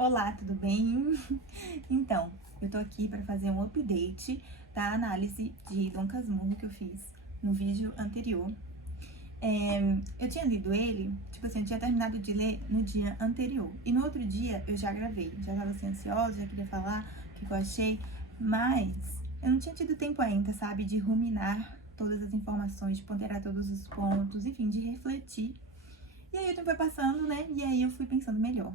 Olá, tudo bem? Então, eu tô aqui para fazer um update da análise de Dom Casmurro que eu fiz no vídeo anterior. Eu tinha lido ele, tipo assim, eu tinha terminado de ler no dia anterior. E no outro dia eu já gravei, já tava assim ansiosa, já queria falar o que eu achei, mas eu não tinha tido tempo ainda, sabe, de ruminar todas as informações, de ponderar todos os pontos, enfim, de refletir. E aí o tempo foi passando, né? E aí eu fui pensando melhor.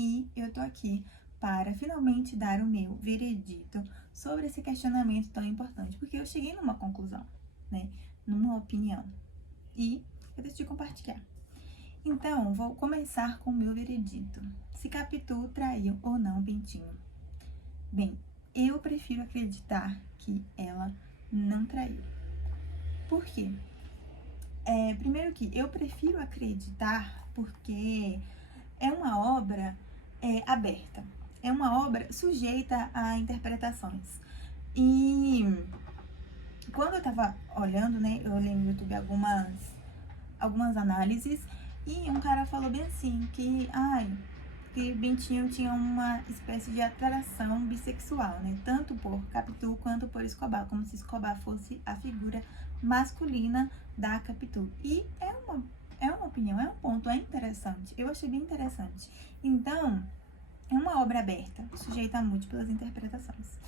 E eu tô aqui para finalmente dar o meu veredito sobre esse questionamento tão importante, porque eu cheguei numa conclusão, né? Numa opinião. E eu decidi compartilhar. Então, vou começar com o meu veredito. Se Capitu traiu ou não Bentinho? Bem, eu prefiro acreditar que ela não traiu. Por quê? Primeiro que eu prefiro acreditar porque é uma obra aberta. É uma obra sujeita a interpretações. E quando eu tava olhando, né, eu olhei no YouTube algumas análises e um cara falou bem assim que Bentinho tinha uma espécie de atração bissexual, né, tanto por Capitu quanto por Escobar, como se Escobar fosse a figura masculina da Capitu. E é uma opinião, é um ponto, é interessante. Eu achei bem interessante. Então, é uma obra aberta, sujeita a múltiplas interpretações.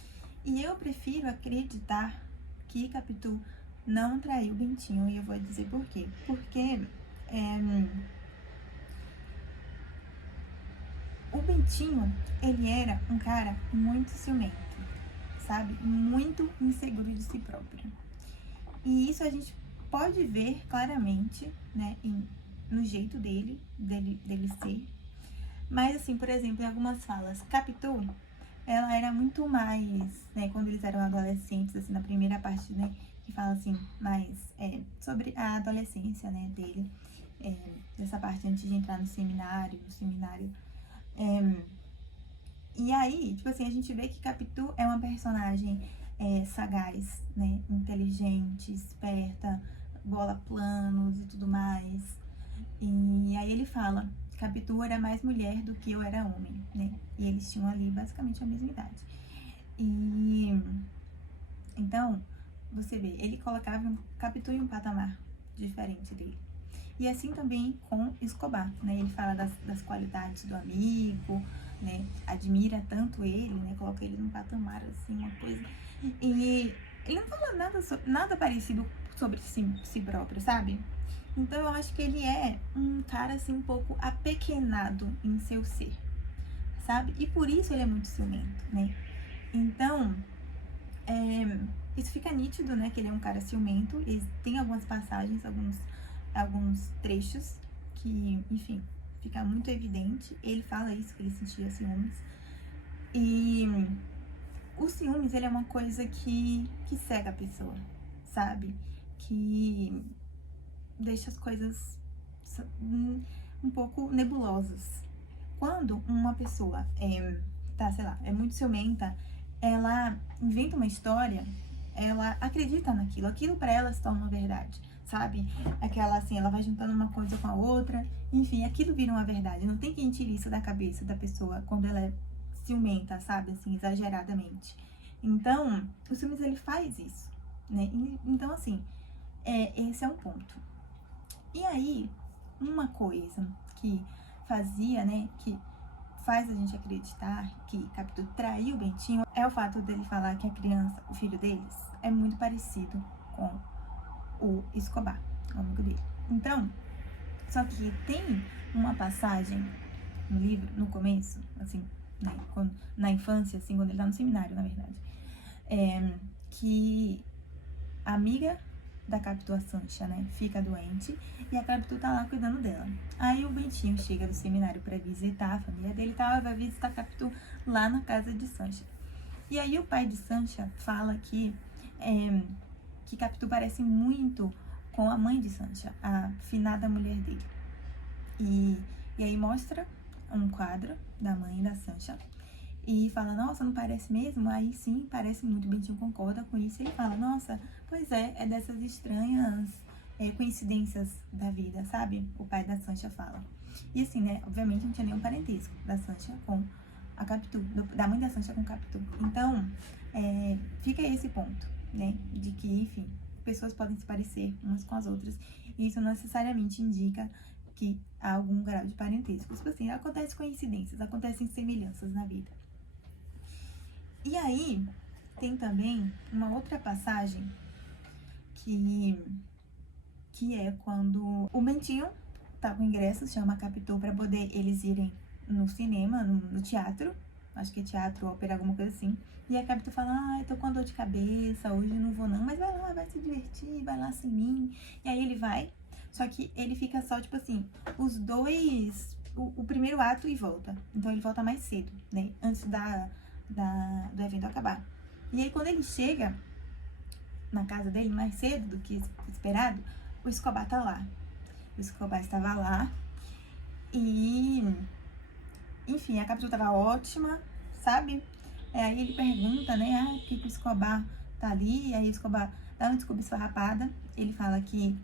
E eu prefiro acreditar que Capitu não traiu Bentinho, e eu vou dizer por quê. Porque o Bentinho, ele era um cara muito ciumento, sabe? Muito inseguro de si próprio. E isso a gente pode ver claramente, né, no jeito dele ser. Mas, assim, por exemplo, em algumas falas, Capitu, ela era muito mais, né, quando eles eram adolescentes, assim, na primeira parte, né, que fala, assim, mais sobre a adolescência, né, dele, dessa parte antes de entrar no seminário. E aí, tipo assim, a gente vê que Capitu é uma personagem sagaz, né, inteligente, esperta, bola planos e tudo mais. E aí ele fala, Capitu era mais mulher do que eu era homem, né? E eles tinham ali basicamente a mesma idade. E então, você vê, ele colocava Capitu em um patamar diferente dele. E assim também com Escobar, né? Ele fala das qualidades do amigo, né? Admira tanto ele, né? Coloca ele num patamar, assim, uma coisa. E ele não fala nada parecido sobre si próprio, sabe? Então eu acho que ele é um cara, assim, um pouco apequenado em seu ser, sabe? E por isso ele é muito ciumento, né? Então, isso fica nítido, né? Que ele é um cara ciumento. E tem algumas passagens, alguns trechos que, enfim, fica muito evidente. Ele fala isso, que ele sentia ciúmes. E o ciúmes, ele é uma coisa que cega a pessoa, sabe? Que deixa as coisas um pouco nebulosas. Quando uma pessoa é muito ciumenta, ela inventa uma história, ela acredita naquilo, aquilo para ela se torna uma verdade, sabe? Aquela assim, ela vai juntando uma coisa com a outra, enfim, aquilo vira uma verdade. Não tem quem tire isso da cabeça da pessoa quando ela é ciumenta, sabe? Assim, exageradamente. Então, o ciúmes, ele faz isso, né? Então, assim, esse é um ponto. E aí, uma coisa que fazia, né, que faz a gente acreditar que Capitu traiu o Bentinho é o fato dele falar que a criança, o filho deles, é muito parecido com o Escobar, o amigo dele. Então, só que tem uma passagem no livro, no começo, assim, né, na infância, assim, quando ele tá no seminário, na verdade, que a amiga da Capitu, a Sancha, né, fica doente e a Capitu tá lá cuidando dela. Aí o Bentinho chega do seminário para visitar a família dele e tal, vai visitar a Capitu lá na casa de Sancha. E aí o pai de Sancha fala que Capitu parece muito com a mãe de Sancha, a finada mulher dele. E aí mostra um quadro da mãe da Sancha e fala, nossa, não parece mesmo? Aí sim, parece muito. O Bentinho concorda com isso. Ele fala, nossa, pois é dessas estranhas coincidências da vida, sabe? O pai da Sancha fala. E assim, né, obviamente não tinha nenhum parentesco da Sansa com a Capitu, da mãe da Sansa com Capitu. Então, fica esse ponto, né, de que, enfim, pessoas podem se parecer umas com as outras, e isso não necessariamente indica que há algum grau de parentesco. Tipo assim, acontecem coincidências, acontecem semelhanças na vida. E aí, tem também uma outra passagem que é quando o Bentinho tá com ingressos, chama a Capitu pra poder eles irem no cinema, no teatro, acho que é teatro, ópera, alguma coisa assim. E a Capitu fala, ai, tô com dor de cabeça, hoje não vou não, mas vai lá, vai se divertir, vai lá sem mim. E aí ele vai, só que ele fica só, tipo assim, os dois, o primeiro ato e volta. Então ele volta mais cedo, né, antes do evento acabar. E aí quando ele chega na casa dele mais cedo do que esperado, o Escobar tá lá. O Escobar estava lá e, enfim, a Capitu tava ótima, sabe? Aí ele pergunta, né, por que o Escobar tá ali? E aí o Escobar dá uma desculpa esfarrapada. Ele fala que,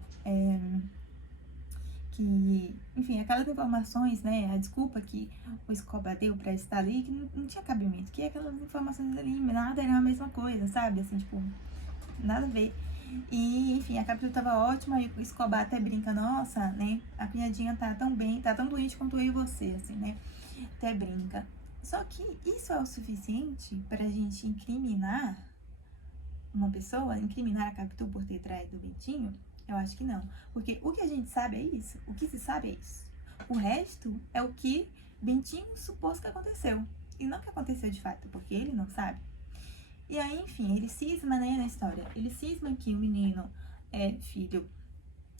enfim, aquelas informações, né, a desculpa que o Escobar deu pra estar ali, que não tinha cabimento, que aquelas informações ali, nada era a mesma coisa, sabe? Assim, tipo, nada a ver. E, enfim, a Capitu tava ótima e o Escobar até brinca, nossa, né, a piadinha tá tão bem, tá tão doente quanto eu e você, assim, né, até brinca. Só que isso é o suficiente pra gente incriminar uma pessoa, incriminar a Capitu por ter traído o Bentinho? Eu acho que não, porque o que a gente sabe é isso, o que se sabe é isso. O resto é o que Bentinho supôs que aconteceu, e não que aconteceu de fato, porque ele não sabe. E aí, enfim, ele cisma, né, na história. Ele cisma que o menino é filho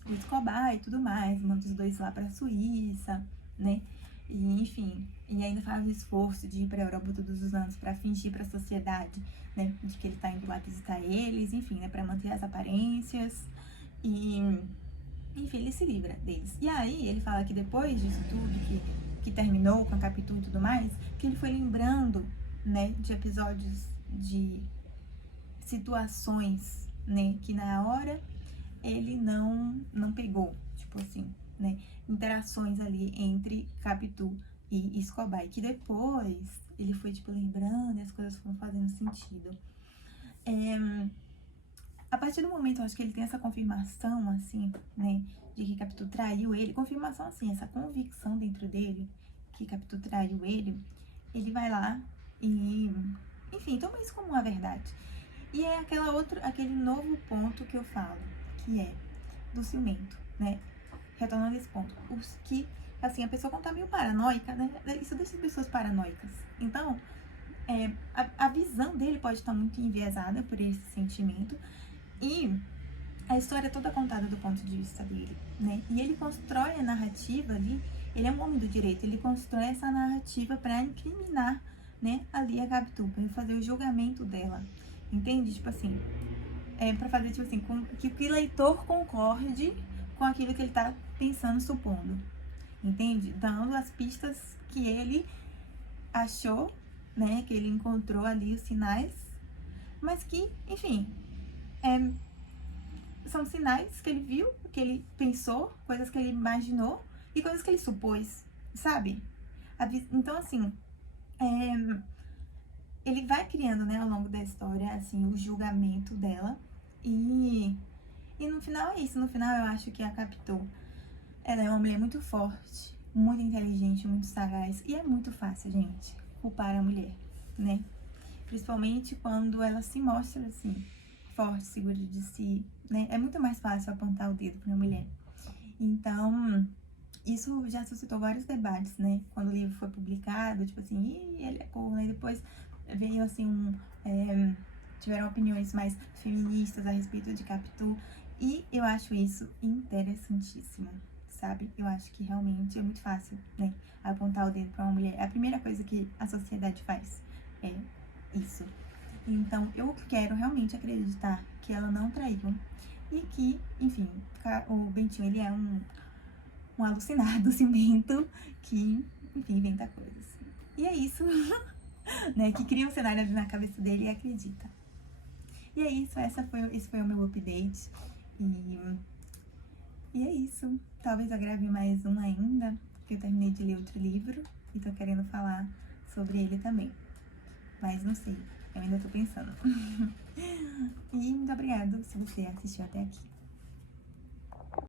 do Escobar e tudo mais, manda os dois lá pra Suíça, né? E, enfim, e ainda faz o esforço de ir pra Europa todos os anos pra fingir pra sociedade, né, de que ele tá indo lá visitar eles, enfim, né, pra manter as aparências. E, enfim, ele se livra deles. E aí, ele fala que depois disso tudo, que terminou com a Capitu e tudo mais, que ele foi lembrando, né, de episódios, de situações, né, que na hora ele não pegou, tipo assim, né, interações ali entre Capitu e Escobar, e que depois ele foi, tipo, lembrando e as coisas foram fazendo sentido. A partir do momento, eu acho que ele tem essa confirmação, assim, né, de que Capitu traiu ele, confirmação, assim, essa convicção dentro dele, que Capitu traiu ele vai lá e, enfim, toma isso como uma verdade. E é aquele novo ponto que eu falo, que é do ciumento, né? Retornando a esse ponto. Os que, assim, a pessoa quando tá meio paranoica, né? Isso deixa as pessoas paranoicas. Então, a visão dele pode estar muito enviesada por esse sentimento. E a história é toda contada do ponto de vista dele, né? E ele constrói a narrativa ali, ele é um homem do direito, ele constrói essa narrativa para incriminar, né, ali a Capitu, para fazer o julgamento dela, entende? Tipo assim, para fazer, tipo assim, que o leitor concorde com aquilo que ele tá pensando, supondo, entende? Dando as pistas que ele achou, né, que ele encontrou ali os sinais, mas que, enfim, são sinais que ele viu, que ele pensou, coisas que ele imaginou e coisas que ele supôs, sabe? Então, assim, ele vai criando, né, ao longo da história, assim, o julgamento dela. E no final é isso. No final eu acho que a Capitu, ela é uma mulher muito forte, muito inteligente, muito sagaz. E é muito fácil, gente, culpar a mulher, né? Principalmente quando ela se mostra, assim, forte, segura de si, né? É muito mais fácil apontar o dedo para uma mulher. Então, isso já suscitou vários debates, né? Quando o livro foi publicado, tipo assim, ele é corno, e depois veio, assim, tiveram opiniões mais feministas a respeito de Capitu, e eu acho isso interessantíssimo, sabe? Eu acho que realmente é muito fácil, né, apontar o dedo para uma mulher. A primeira coisa que a sociedade faz é isso. Então, eu quero realmente acreditar que ela não traiu e que, enfim, o Bentinho, ele é um alucinado, ciumento, que, enfim, inventa coisas. E é isso, né, que cria um cenário na cabeça dele e acredita. E é isso, esse foi o meu update. E é isso. Talvez eu grave mais um ainda, porque eu terminei de ler outro livro e tô querendo falar sobre ele também. Mas não sei, eu ainda tô pensando. E muito obrigada se você assistiu até aqui.